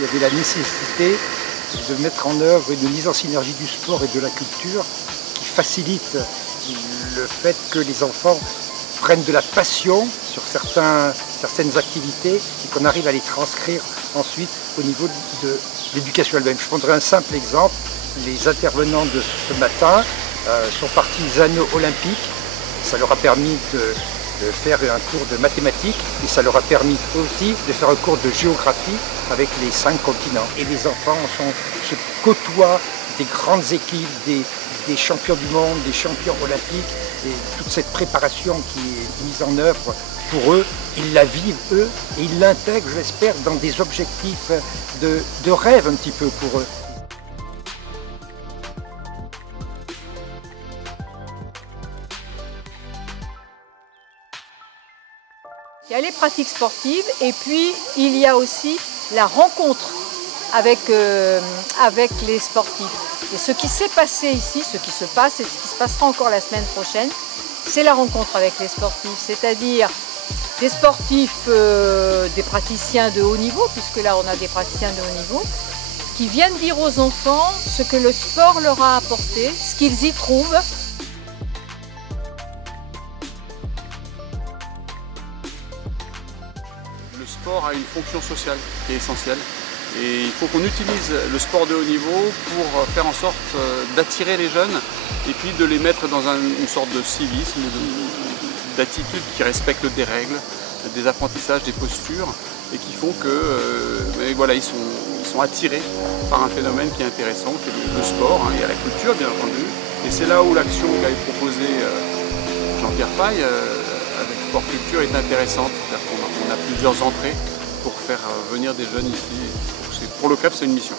il y avait la nécessité de mettre en œuvre une mise en synergie du sport et de la culture qui facilite le fait que les enfants prennent de la passion sur certaines activités et qu'on arrive à les transcrire ensuite au niveau de l'éducation elle-même. Je prendrai un simple exemple. Les intervenants de ce matin sont partisans olympiques. Ça leur a permis de faire un cours de mathématiques et ça leur a permis aussi de faire un cours de géographie avec les 5 continents. Et les enfants se côtoient des grandes équipes, des champions du monde, des champions olympiques, et toute cette préparation qui est mise en œuvre pour eux, ils la vivent eux et ils l'intègrent, j'espère, dans des objectifs de rêve un petit peu pour eux. Il y a les pratiques sportives et puis il y a aussi la rencontre avec les sportifs. Et ce qui s'est passé ici, ce qui se passe et ce qui se passera encore la semaine prochaine, c'est la rencontre avec les sportifs, c'est-à-dire des sportifs, des praticiens de haut niveau, puisque là on a des praticiens de haut niveau, qui viennent dire aux enfants ce que le sport leur a apporté, ce qu'ils y trouvent. Le sport a une fonction sociale qui est essentielle et il faut qu'on utilise le sport de haut niveau pour faire en sorte d'attirer les jeunes et puis de les mettre dans une sorte de civisme, d'attitude qui respecte des règles, des apprentissages, des postures et qui font que voilà, ils sont attirés par un phénomène qui est intéressant, qui est le sport, hein, et à la culture bien entendu. Et c'est là où l'action qu'a proposée Jean-Pierre Paille avec Sport Culture est intéressante. On a plusieurs entrées pour faire venir des jeunes ici. Pour le CREF, c'est une mission.